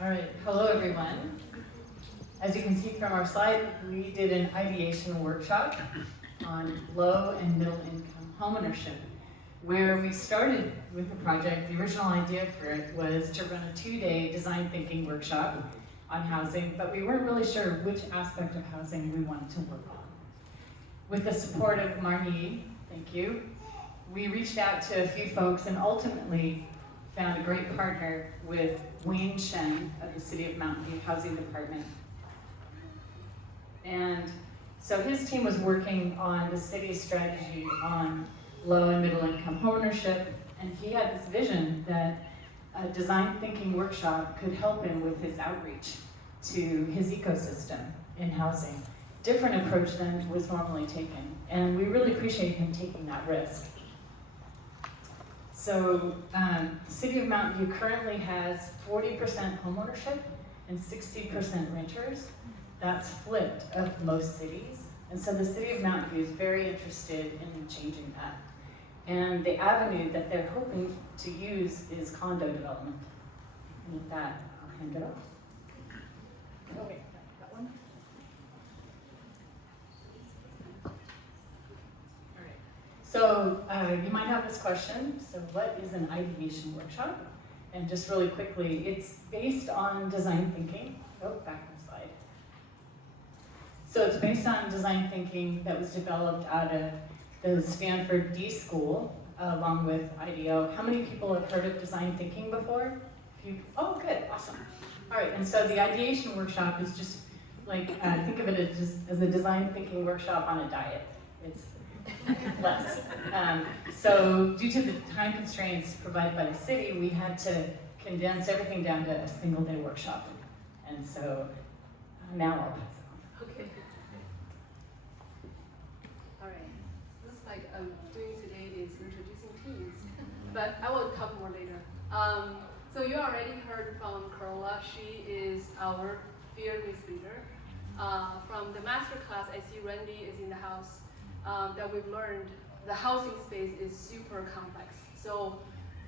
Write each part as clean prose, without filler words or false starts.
All right, hello everyone. As you can see from our slide, we did an ideation workshop on low and middle income homeownership, where we started with the project. The original idea for it was to run a 2-day design thinking workshop on housing, but we weren't really sure which aspect of housing we wanted to work on. With the support of Marnie, thank you, we reached out to a few folks and ultimately found a great partner with Wayne Shen of the City of Mountain View Housing Department. And so his team was working on the city's strategy on low and middle income homeownership, and he had this vision that a design thinking workshop could help him with his outreach to his ecosystem in housing. Different approach than was normally taken, and we really appreciate him taking that risk. So the City of Mountain View currently has 40% homeownership and 60% renters. That's flipped of most cities. And so the City of Mountain View is very interested in changing that. And the avenue that they're hoping to use is condo development. And with that, I'll hand it off. Okay, that one. So you might have this question, so what is an ideation workshop? And just really quickly, it's based on design thinking. Oh, back one slide. So it's based on design thinking that was developed out of the Stanford D School, along with IDEO. How many people have heard of design thinking before? Oh, good, awesome. All right, and so the ideation workshop is just like, think of it as a design thinking workshop on a diet. It's less. So due to the time constraints provided by the city, we had to condense everything down to a single day workshop. And so now I'll pass it on. Okay. All right. Looks like I'm doing today is introducing teams, but I will talk more later. So you already heard from Carola. She is our fearless leader. From the master class, I see Randy is in the house. That we've learned the housing space is super complex. So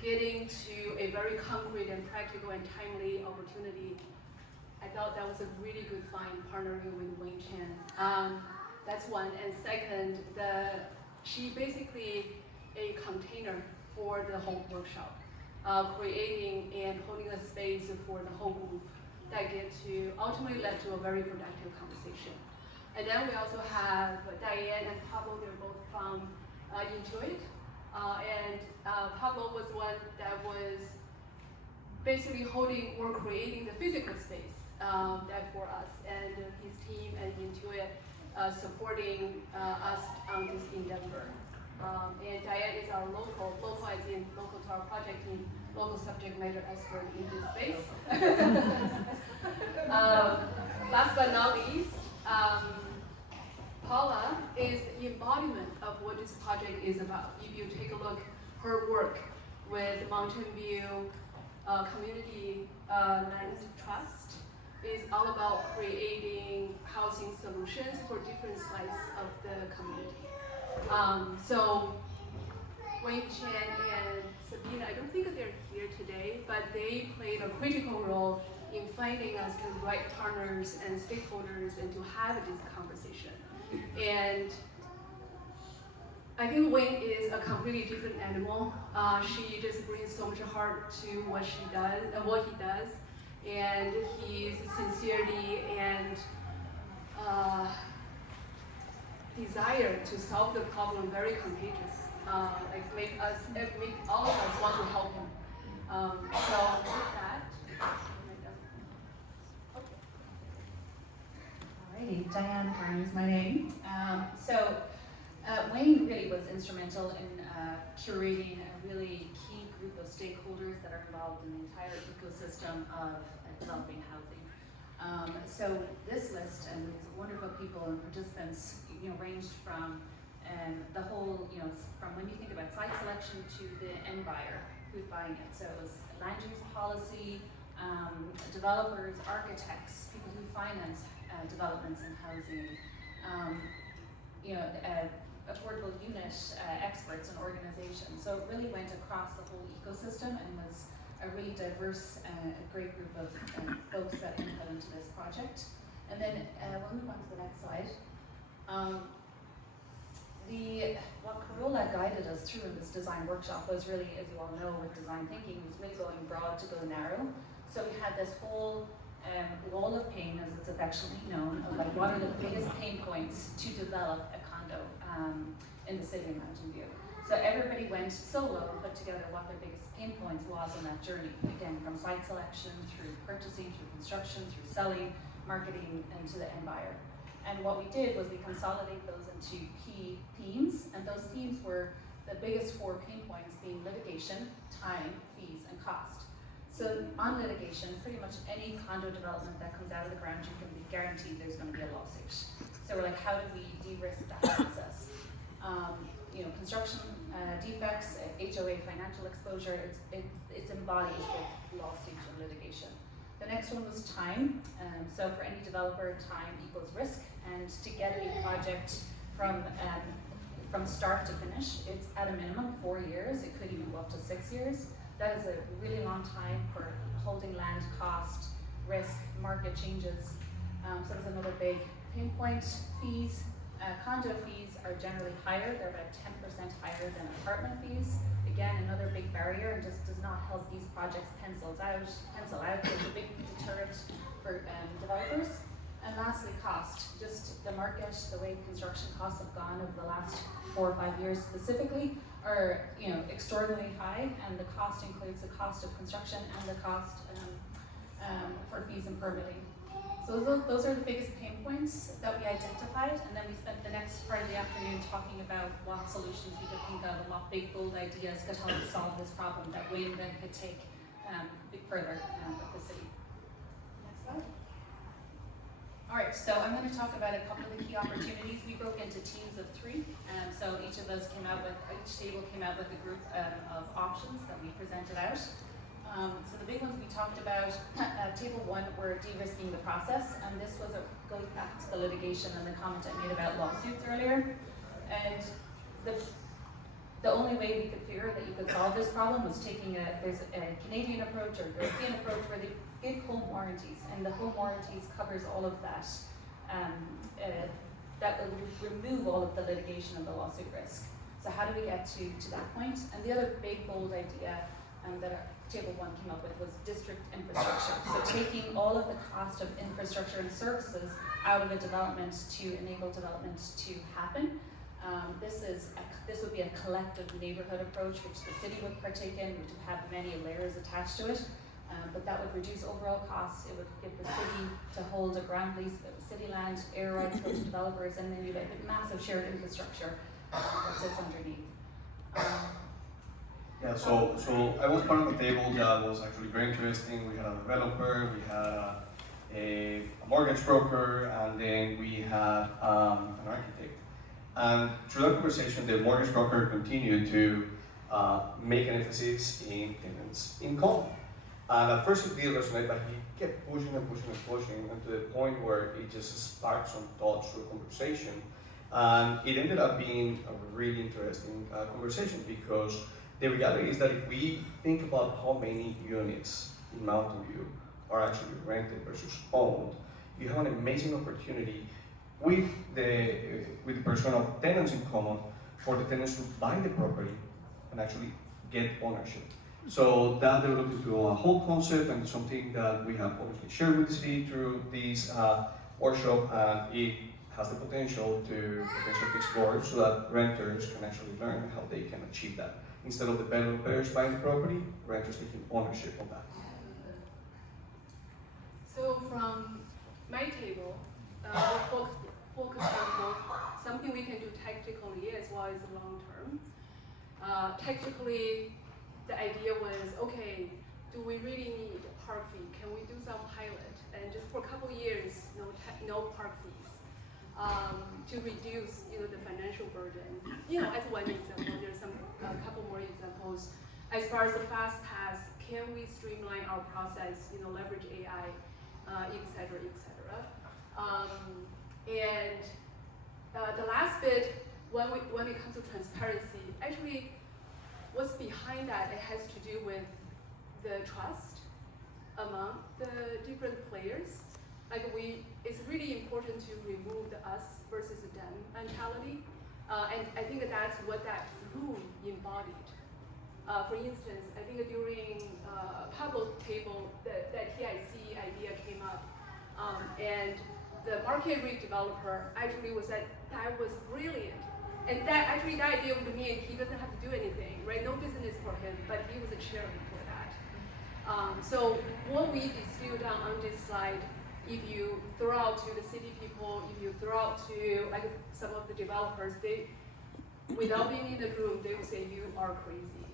getting to a very concrete and practical and timely opportunity, I thought that was a really good find partnering with Wayne Chen. That's one. And second, she basically a container for the whole workshop, creating and holding a space for the whole group that get to ultimately led to a very productive conversation. And then we also have Diane and Pablo. They're both from Intuit. And Pablo was one that was basically holding or creating the physical space that for us, and his team and Intuit supporting us on this endeavor. And Diane is our local as in local to our project team, local subject matter expert in this space. Last but not least, Paula is the embodiment of what this project is about. If you take a look, her work with Mountain View Community Land Trust is all about creating housing solutions for different slices of the community. So Wayne Chen and Sabina, I don't think they're here today, but they played a critical role in finding us the right partners and stakeholders and to have this conversation. And I think Wayne is a completely different animal. She just brings so much heart to what she does, what he does, and his sincerity and desire to solve the problem very contagious. Make all of us want to help him. So with that. Alrighty, Diane Brown is my name. Wayne really was instrumental in curating a really key group of stakeholders that are involved in the entire ecosystem of developing housing. So this list and these wonderful people and participants, ranged from the whole, from when you think about site selection to the end buyer who's buying it. So it was land use policy, developers, architects, people who finance developments in housing, affordable unit experts and organizations. So it really went across the whole ecosystem and was a really diverse, great group of folks that input into this project. And then we'll move on to the next slide. What Corolla guided us through in this design workshop was really, as you all know, with design thinking, was really going broad to go narrow. So we had this whole wall of pain, as it's affectionately known, of like what are the biggest pain points to develop a condo in the city of Mountain View. So everybody went solo and put together what their biggest pain points was on that journey. Again, from site selection, through purchasing, through construction, through selling, marketing, and to the end buyer. And what we did was we consolidated those into key themes, and those themes were the biggest 4 pain points being litigation, time, fees, and cost. So on litigation, pretty much any condo development that comes out of the ground, you can be guaranteed there's going to be a lawsuit. So we're like, how do we de-risk that process? Construction defects, HOA financial exposure, it's embodied with lawsuits and litigation. The next one was time. So for any developer, time equals risk, and to get a project from start to finish, it's at a minimum 4 years. It could even go up to 6 years. That is a really long time for holding land, cost, risk, market changes. So there's another big pain point. Fees. Condo fees are generally higher. They're about 10% higher than apartment fees. Again, another big barrier, and just does not help these projects pencil out. It's a big deterrent for developers. And lastly, cost. Just the market, the way construction costs have gone over the last 4 or 5 years specifically are extraordinarily high, and the cost includes the cost of construction and the cost for fees and permitting. So those are the biggest pain points that we identified, and then we spent the next part of the afternoon talking about what solutions we could think of and what big, bold ideas could help us solve this problem that we then could take further with the city. Next slide. All right, so I'm going to talk about a couple of the key opportunities. We broke into teams of 3, so each table came out with a group of options that we presented out. So the big ones we talked about, table 1 were de-risking the process, and this goes back to the litigation and the comment I made about lawsuits earlier. And the only way we could figure that you could solve this problem was there's a Canadian approach or European approach where they give home warranties, and the home warranties covers all of that. That will remove all of the litigation and the lawsuit risk. So how do we get to that point? And the other big, bold idea that Table 1 came up with was district infrastructure. So taking all of the cost of infrastructure and services out of a development to enable development to happen. This would be a collective neighborhood approach which the city would partake in, which would have many layers attached to it. But that would reduce overall costs. It would give the city to hold a ground lease of city land, air rights go to developers, and then you get a massive shared infrastructure that sits underneath. Yeah, so I was part of the table that was actually very interesting. We had a developer, we had a mortgage broker, and then we had an architect. And through that conversation, the mortgage broker continued to make an emphasis in tenants' income. And at first it did resonate, but he kept pushing and pushing and pushing, and to the point where it just sparked some thoughts through conversation. And it ended up being a really interesting conversation, because the reality is that if we think about how many units in Mountain View are actually rented versus owned, you have an amazing opportunity with the person of tenants in common for the tenants to buy the property and actually get ownership. So that developed into a whole concept, and something that we have obviously shared with the city through this workshop, and it has the potential to potentially explore so that renters can actually learn how they can achieve that. Instead of developers buying the property, renters taking ownership of that. So from my table, we're focused on both something we can do tactically as well as long term. Tactically, the idea was, okay, do we really need a park fee? Can we do some pilot? And just for a couple of years, no park fees. To reduce the financial burden. As one example, there's a couple more examples. As far as the fast pass, can we streamline our process, leverage AI, et cetera, et cetera. And the last bit, when it comes to transparency, actually what's behind that, it has to do with the trust among the different players. Like it's really important to remove the us versus them mentality. And I think that's what that room embodied. For instance, I think during Pablo's table, that TIC idea came up, and the market rate developer actually was that was brilliant. And that idea with me, and he doesn't have to do anything, right? No business for him, but he was a chairman for that. So what we distilled down on this slide, if you throw out to the city people, if you throw out to like some of the developers, they, without being in the room, they will say you are crazy.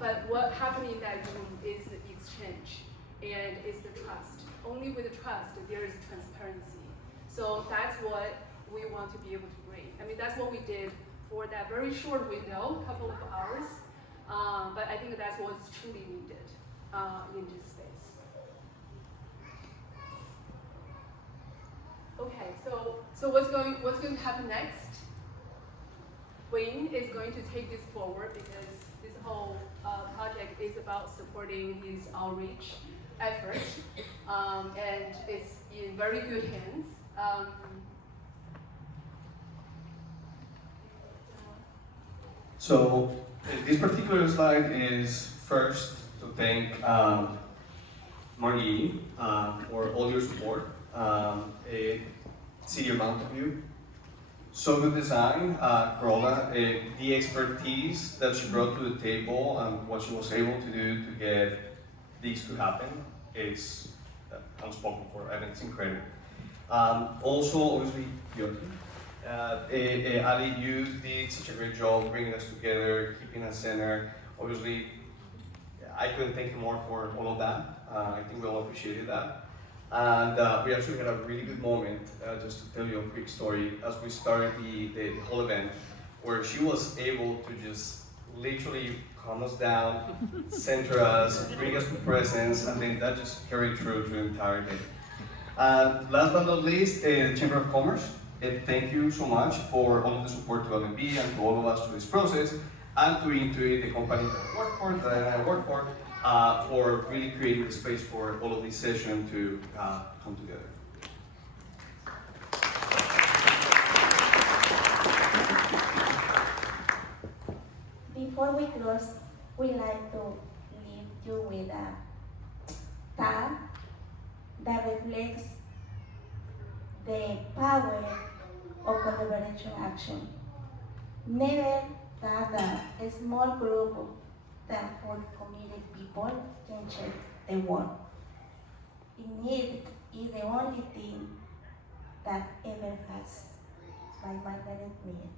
But what happened in that room is the exchange and is the trust. Only with the trust there is transparency. So that's what we want to be able to bring. I mean, that's what we did for that very short window, couple of hours. But I think that's what's truly needed in this space. Okay, so what's going to happen next? Wayne is going to take this forward because this whole project is about supporting his outreach effort, and it's in very good hands. So this particular slide is first to thank Margie for all your support. City of Mountain View. So good design, Corolla, the expertise that she brought to the table and what she was able to do to get this to happen is unspoken for. I mean, it's incredible. Also, obviously, Piotr. Ali, you did such a great job bringing us together, keeping us centered. Obviously, I couldn't thank you more for all of that. I think we all appreciated that. And we actually had a really good moment, just to tell you a quick story, as we started the whole event, where she was able to just literally calm us down, center us, bring us to presence, and then that just carried through the entire day. And last but not least, the Chamber of Commerce. Thank you so much for all of the support to LMB and to all of us through this process, and to Intuit, the company that I work for, that I work for really creating the space for all of these sessions to come together. Before we close, we'd like to leave you with a thought that reflects the power of collaboration action. Never that a small group of thankful, committed people can change the world. It is the only thing that ever has, by Margaret Mead.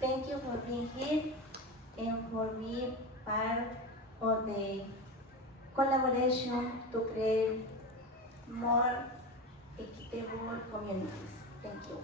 Thank you for being here and for being part of the collaboration to create more equitable communities. Thank you.